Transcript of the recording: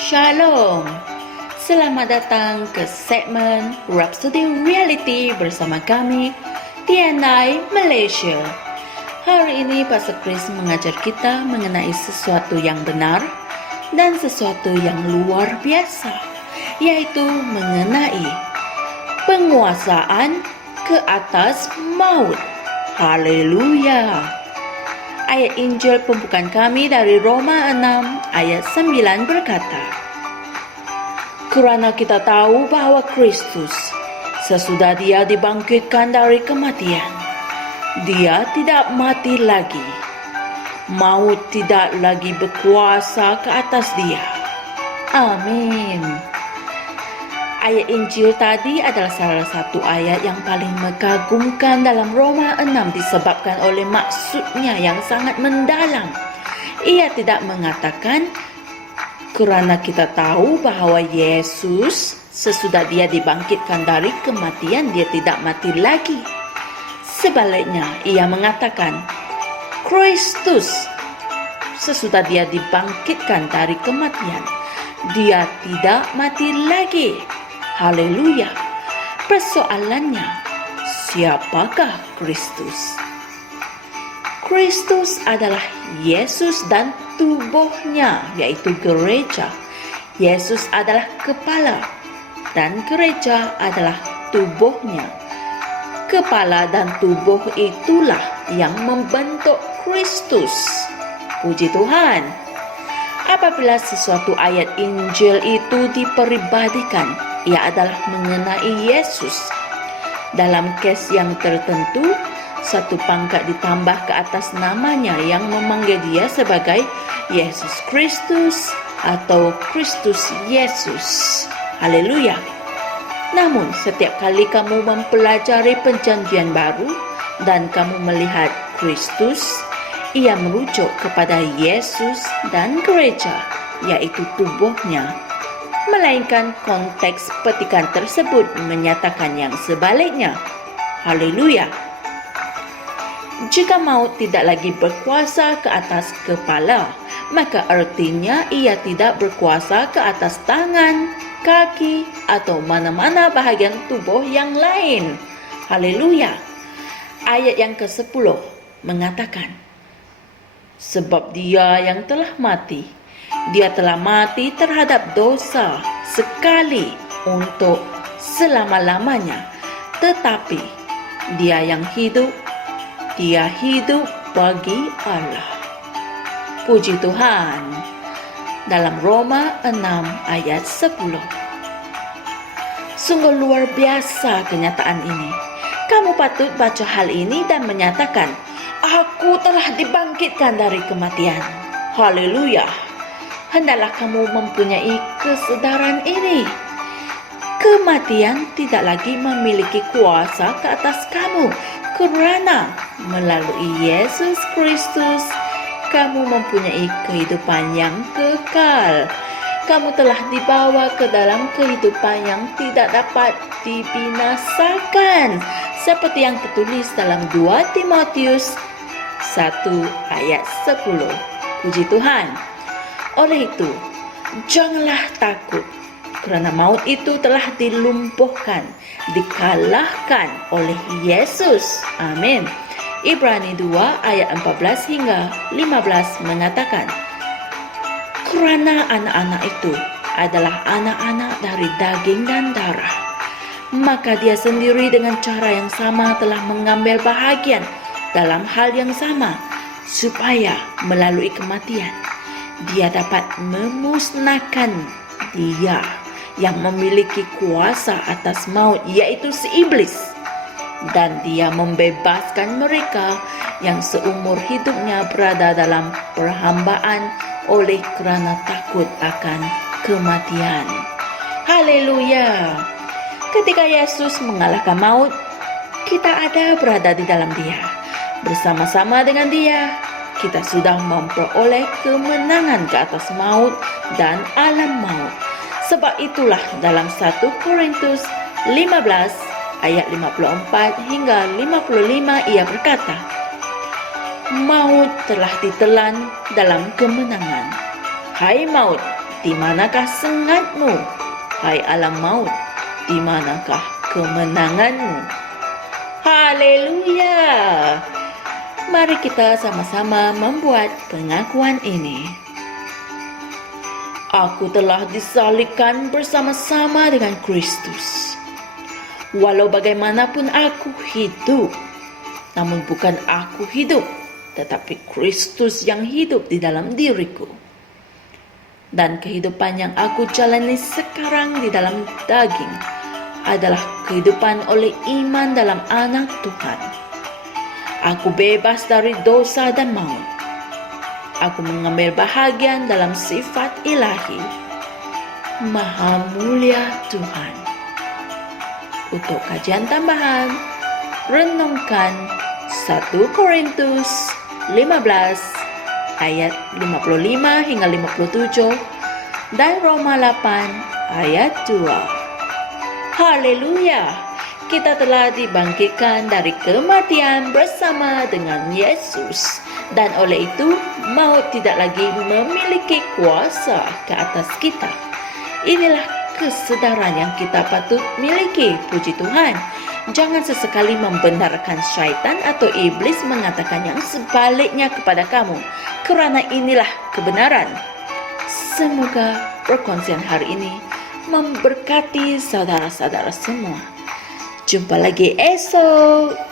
Shalom. Selamat datang ke segmen Rhapsody Reality bersama kami, TNI Malaysia. Hari ini Pastor Chris mengajar kita mengenai sesuatu yang benar dan sesuatu yang luar biasa, yaitu mengenai penguasaan ke atas maut. Haleluya. Ayat Injil pembukaan kami dari Roma 6 ayat 9 berkata, "Kerana kita tahu bahwa Kristus, sesudah dia dibangkitkan dari kematian, dia tidak mati lagi. Maut tidak lagi berkuasa ke atas dia." Amin. Ayat Injil tadi adalah salah satu ayat yang paling mengagumkan dalam Roma 6 disebabkan oleh maksudnya yang sangat mendalam. Ia tidak mengatakan kerana kita tahu bahawa Yesus sesudah dia dibangkitkan dari kematian dia tidak mati lagi. Sebaliknya, ia mengatakan Kristus sesudah dia dibangkitkan dari kematian, dia tidak mati lagi. Haleluya. Persoalannya, siapakah Kristus? Kristus adalah Yesus dan tubuhnya, yaitu gereja. Yesus adalah kepala dan gereja adalah tubuhnya. Kepala dan tubuh itulah yang membentuk Kristus. Puji Tuhan. Apabila sesuatu ayat Injil itu diperibadikan, ia adalah mengenai Yesus. Dalam kes yang tertentu, satu pangkat ditambah ke atas namanya yang memanggil dia sebagai Yesus Kristus atau Kristus Yesus. Haleluya. Namun, setiap kali kamu mempelajari perjanjian baru dan kamu melihat Kristus, ia merujuk kepada Yesus dan gereja, yaitu tubuhnya. Melainkan konteks petikan tersebut menyatakan yang sebaliknya. Haleluya. Jika maut tidak lagi berkuasa ke atas kepala, maka artinya ia tidak berkuasa ke atas tangan, kaki, atau mana-mana bahagian tubuh yang lain. Haleluya. Ayat yang ke-10 mengatakan, sebab dia yang telah mati, dia telah mati terhadap dosa sekali untuk selama-lamanya. Tetapi dia yang hidup, dia hidup bagi Allah. Puji Tuhan. Dalam Roma 6 ayat 10. Sungguh luar biasa kenyataan ini. Kamu patut baca hal ini dan menyatakan, aku telah dibangkitkan dari kematian. Haleluya. Hendaklah kamu mempunyai kesedaran ini. Kematian tidak lagi memiliki kuasa ke atas kamu, kerana melalui Yesus Kristus, kamu mempunyai kehidupan yang kekal. Kamu telah dibawa ke dalam kehidupan yang tidak dapat dibinasakan, seperti yang tertulis dalam 2 Timotius 1 ayat 10. Puji Tuhan. Oleh itu, janganlah takut, kerana maut itu telah dilumpuhkan, dikalahkan oleh Yesus. Amin. Ibrani 2 ayat 14 hingga 15 mengatakan, kerana anak-anak itu adalah anak-anak dari daging dan darah, maka dia sendiri dengan cara yang sama telah mengambil bahagian dalam hal yang sama, supaya melalui kematian dia dapat memusnahkan dia yang memiliki kuasa atas maut, yaitu si iblis, dan dia membebaskan mereka yang seumur hidupnya berada dalam perhambaan oleh kerana takut akan kematian. Haleluya. Ketika Yesus mengalahkan maut, kita ada berada di dalam dia. Bersama-sama dengan dia, kita sudah memperoleh kemenangan ke atas maut dan alam maut. Sebab itulah dalam 1 Korintus 15 ayat 54 hingga 55 ia berkata, maut telah ditelan dalam kemenangan. Hai maut, di manakah sengatmu? Hai alam maut, di manakah kemenanganmu? Haleluya! Mari kita sama-sama membuat pengakuan ini. Aku telah disalibkan bersama-sama dengan Kristus. Walau bagaimanapun aku hidup, namun bukan aku hidup, tetapi Kristus yang hidup di dalam diriku. Dan kehidupan yang aku jalani sekarang di dalam daging adalah kehidupan oleh iman dalam Anak Tuhan. Aku bebas dari dosa dan maut. Aku mengambil bahagian dalam sifat ilahi. Maha mulia Tuhan. Untuk kajian tambahan, renungkan 1 Korintus 15 ayat 55 hingga 57 dan Roma 8 ayat 2. Haleluya! Kita telah dibangkitkan dari kematian bersama dengan Yesus, dan oleh itu maut tidak lagi memiliki kuasa ke atas kita. Inilah kesedaran yang kita patut miliki, puji Tuhan. Jangan sesekali membenarkan syaitan atau iblis mengatakan yang sebaliknya kepada kamu, karena inilah kebenaran. Semoga perkongsian hari ini memberkati saudara-saudara semua. Jumpa lagi esok.